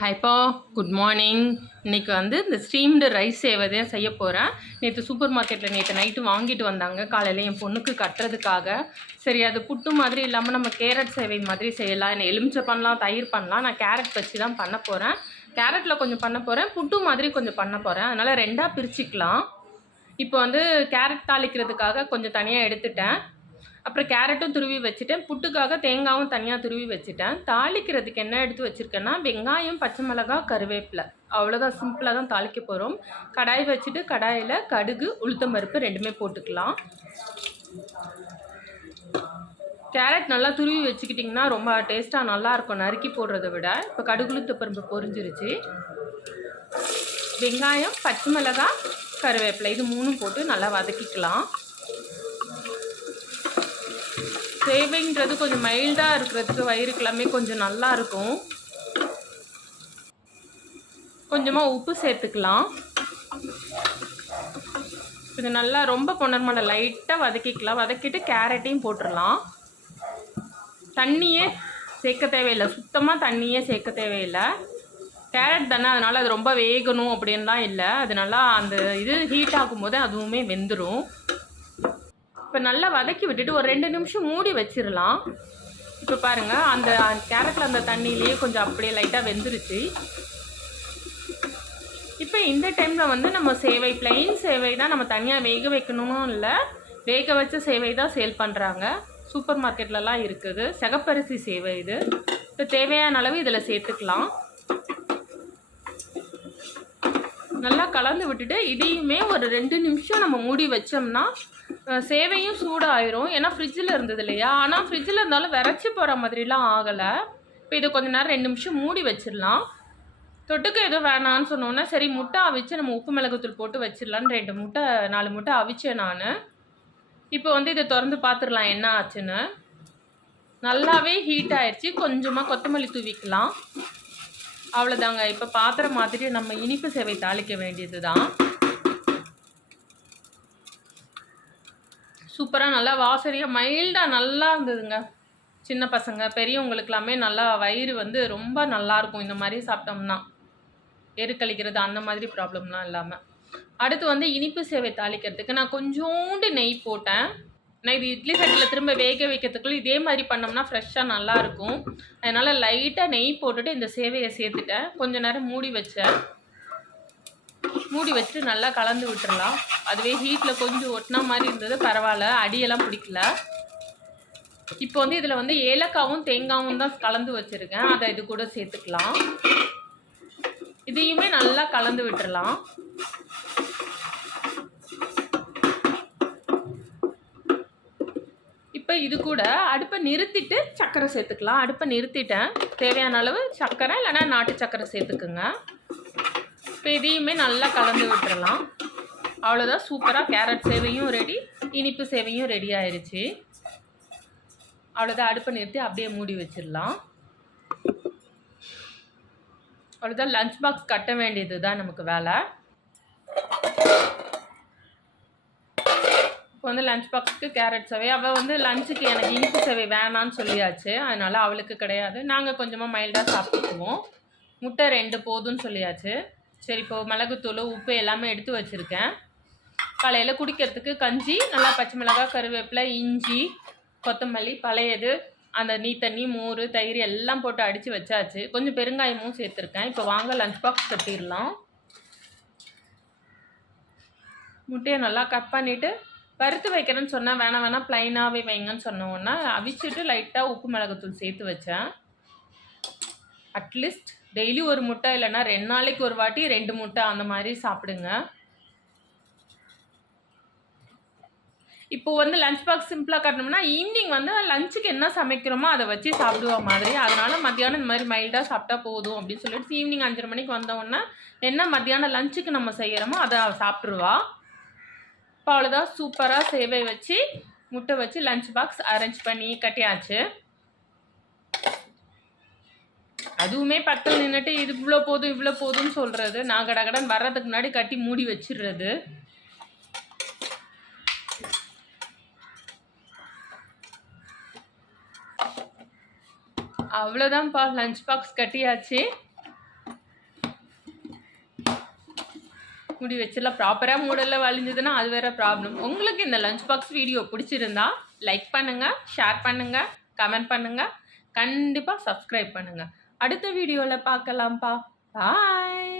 ஹைப்பா, good morning. இன்றைக்கி வந்து இந்த ஸ்டீம்டு ரைஸ் சேவதே செய்ய போகிறேன். சூப்பர் மார்க்கெட்டில் நேற்று நைட்டு வாங்கிட்டு வந்தாங்க, காலையில் என் பொண்ணுக்கு கட்டுறதுக்காக. சரி, அது புட்டு மாதிரி இல்லாமல் நம்ம கேரட் சேவை மாதிரி செய்யலாம். எலுமிச்சை பண்ணலாம், தயிர் பண்ணலாம். நான் கேரட் வச்சு தான் பண்ண போகிறேன். கேரட்டில் கொஞ்சம் பண்ண போகிறேன், புட்டு மாதிரி கொஞ்சம் பண்ண போகிறேன். அதனால் ரெண்டாக பிரிச்சுக்கலாம். இப்போ வந்து கேரட் தாளிக்கிறதுக்காக கொஞ்சம் தனியாக எடுத்துட்டேன். அப்புறம் கேரட்டும் துருவி வச்சுட்டேன். புட்டுக்காக தேங்காயும் தனியாக துருவி வச்சுட்டேன். தாளிக்கிறதுக்கு என்ன எடுத்து வச்சுருக்கேன்னா, வெங்காயம், பச்சை மிளகாய், கருவேப்பிலை, அவ்வளோதான். சிம்பிளாக தான் தாளிக்க போகிறோம். கடாய் வச்சுட்டு கடாயில் கடுகு, உளுத்தம் பருப்பு ரெண்டுமே போட்டுக்கலாம். கேரட் நல்லா துருவி வச்சுக்கிட்டிங்கன்னா ரொம்ப டேஸ்ட்டாக நல்லாயிருக்கும், நறுக்கி போடுறத விட. இப்போ கடுகு, உளுத்தம் பருப்பு பொரிஞ்சிருச்சு. வெங்காயம், பச்சை மிளகாய், கருவேப்பிலை இது மூணும் போட்டு நல்லா வதக்கிக்கலாம். சேவைங்கிறது கொஞ்சம் மைல்டாக இருக்கிறதுக்கு வயிறுக்கெல்லாமே கொஞ்சம் நல்லா இருக்கும். கொஞ்சமாக உப்பு சேர்த்துக்கலாம். இது நல்லா ரொம்ப பொன்னரமான லைட்டாக வதக்கிக்கலாம். வதக்கிட்டு கேரட்டையும் போட்டுடலாம். தண்ணியே சேர்க்க தேவையில்லை, சுத்தமாக தண்ணியே சேர்க்க தேவையில்லை. கேரட் தானே, அதனால் அது ரொம்ப வேகணும் அப்படின்லாம் இல்லை. அது நல்லா அந்த இது ஹீட் ஆகும்போது அதுவுமே வெந்துடும். இப்போ நல்லா வதக்கி விட்டுட்டு ஒரு 2 நிமிஷம் மூடி வச்சிடலாம். இப்போ பாருங்கள், அந்த கேரட்டில் அந்த தண்ணியிலேயே கொஞ்சம் அப்படியே லைட்டாக வெந்துருச்சு. இப்போ இந்த டைமில் வந்து நம்ம சேவை, பிளெயின் சேவை தான், நம்ம தனியாக வேக வைக்கணும்னு இல்லை, வேக வச்ச சேவை தான் சேல் பண்ணுறாங்க. சூப்பர் மார்க்கெட்லலாம் இருக்குது. சிகப்பரிசி சேவை இது. இப்போ தேவையான அளவு இதில் சேர்த்துக்கலாம். நல்லா கலந்து விட்டுட்டு இதையுமே ஒரு 2 நிமிஷம் நம்ம மூடி வச்சோம்னா சேவையும் சூடாயிரும். ஏன்னா ஃப்ரிட்ஜில் இருந்தது இல்லையா. ஆனால் ஃப்ரிட்ஜில் இருந்தாலும் விரைச்சி போகிற மாதிரிலாம் ஆகலை. இப்போ இதை கொஞ்சம் நேரம் 2 நிமிஷம் மூடி வச்சிடலாம். தொட்டுக்க எதுவும் வேணான்னு சொன்னோன்னே சரி முட்டை அவிச்சு நம்ம உப்பு மிளகுத்தூள் போட்டு வச்சிடலான்னு 4 முட்டை அவிச்சேன் நான். இப்போ வந்து இதை திறந்து பார்த்துடலாம் என்ன ஆச்சுன்னு. நல்லாவே ஹீட் ஆயிடுச்சு. கொஞ்சமாக கொத்தமல்லி தூவிக்கலாம். அவ்வளோதாங்க. இப்போ பாத்திரம் மாதிரி நம்ம இனிப்பு சேவை தாளிக்க வேண்டியது தான். சூப்பராக நல்லா வாசனையாக மைல்டாக நல்லா இருந்ததுங்க. சின்ன பசங்க பெரியவங்களுக்கெல்லாமே நல்லா வயிறு வந்து ரொம்ப நல்லாயிருக்கும் இந்த மாதிரி சாப்பிட்டோம்னா. எருக்கழிக்கிறது அந்த மாதிரி ப்ராப்ளம்லாம் இல்லாமல். அடுத்து வந்து இனிப்பு சேவை தாளிக்கிறதுக்கு நான் கொஞ்சோண்டு நெய் போட்டேன். நான் இது இட்லி சட்டியில் திரும்ப வேக வைக்கிறதுக்குள்ள இதே மாதிரி பண்ணோம்னா ஃப்ரெஷ்ஷாக நல்லாயிருக்கும். அதனால் லைட்டாக நெய் போட்டுட்டு இந்த சேவையை சேர்த்துட்டேன். கொஞ்சம் நேரம் மூடி வச்சேன். மூடி வச்சுட்டு நல்லா கலந்து விட்டுறலாம். அதுவே ஹீட்டில் கொஞ்சம் ஒட்டினா மாதிரி இருந்தது, பரவாயில்ல, அடியெல்லாம் பிடிக்கல. இப்போ வந்து இதில் வந்து ஏலக்காவும் தேங்காயும் தான் கலந்து வச்சுருக்கேன். அதை இது கூட சேர்த்துக்கலாம். இதையுமே நல்லா கலந்து விட்டுறலாம். இப்போ இது கூட அடுப்பை நிறுத்திட்டு சர்க்கரை சேர்த்துக்கலாம். அடுப்பை நிறுத்திட்டேன். தேவையான அளவு சர்க்கரை இல்லைனா நாட்டு சர்க்கரை சேர்த்துக்குங்க. இப்போ இதையுமே நல்லா கலந்து விட்டுறலாம். அவ்வளோதான், சூப்பராக கேரட் சேவையும் ரெடி, இனிப்பு சேவையும் ரெடி ஆயிடுச்சு. அவ்வளோதான், அடுப்பை நிறுத்தி அப்படியே மூடி வச்சிடலாம். அவ்வளோதான், லஞ்ச் பாக்ஸ் கட்ட வேண்டியது தான் நமக்கு வேலை. இப்போ வந்து லஞ்ச் பாக்ஸுக்கு கேரட் சேவை. அவள் வந்து லஞ்சுக்கு எனக்கு இனிப்பு சேவை வேணான்னு சொல்லியாச்சு. அதனால் அவளுக்கு கிடையாது. நாங்கள் கொஞ்சமாக மைல்டாக சாப்பிட்டுக்குவோம். முட்டை 2 போதும்னு சொல்லியாச்சு. சரி, இப்போது மிளகுத்தூள், உப்பு எல்லாமே எடுத்து வச்சுருக்கேன். காலையில் குடிக்கிறதுக்கு கஞ்சி, நல்லா பச்சை மிளகாய், கருவேப்பிலை, இஞ்சி, கொத்தமல்லி, பழையது, அந்த நீ தண்ணி, மோர், தயிர் எல்லாம் போட்டு அடித்து வச்சாச்சு. கொஞ்சம் பெருங்காயமும் சேர்த்துருக்கேன். இப்போ வாங்க லஞ்ச் பாக்ஸ் கட்டிடலாம். முட்டையை நல்லா கட் பண்ணிவிட்டு, வறுத்து வைக்கிறேன்னு சொன்னால் வேணாம் ப்ளைனாகவே வைங்கன்னு சொன்னோன்னா அவிச்சிட்டு லைட்டாக உப்பு மிளகுத்தூள் சேர்த்து வச்சேன். அட்லீஸ்ட் டெய்லி ஒரு முட்டை இல்லைன்னா 2 நாளைக்கு ஒரு வாட்டி 2 முட்டை அந்த மாதிரி சாப்பிடுங்க. இப்போது வந்து லஞ்ச் பாக்ஸ் சிம்பிளாக கட்டணும்னா ஈவினிங் வந்து லஞ்சுக்கு என்ன சமைக்கிறோமோ அதை வச்சு சாப்பிடுவா மாதிரி. அதனால் மத்தியானம் இந்த மாதிரி மைல்டாக சாப்பிட்டா போதும் அப்படின்னு சொல்லிட்டு ஈவினிங் 5:30 மணிக்கு வந்தோடனே என்ன மத்தியானம் லஞ்சுக்கு நம்ம செய்கிறோமோ அதை சாப்பிட்ருவா. இப்போ அவ்வளோதான், சூப்பராக சேவை வச்சு முட்டை வச்சு லஞ்ச் பாக்ஸ் அரேஞ்ச் பண்ணி கட்டியாச்சு. அதுவுமே பக்கத்தில் நின்றுட்டு இது இவ்வளோ போதும்னு சொல்கிறது. நான் கடகடன் வர்றதுக்கு முன்னாடி கட்டி மூடி வச்சிடுறது. அவ்வளோதான்ப்பா, லஞ்ச் பாக்ஸ் கட்டியாச்சு. முடி வச்சிடலாம். ப்ராப்பராக மூடல வலிஞ்சதுன்னா அது வேற ப்ராப்ளம். உங்களுக்கு இந்த லஞ்ச் பாக்ஸ் வீடியோ பிடிச்சிருந்தா லைக் பண்ணுங்கள், ஷேர் பண்ணுங்கள், கமெண்ட் பண்ணுங்கள், கண்டிப்பாக சப்ஸ்கிரைப் பண்ணுங்கள். அடுத்த வீடியோவில் பார்க்கலாம்ப்பா. பாய்.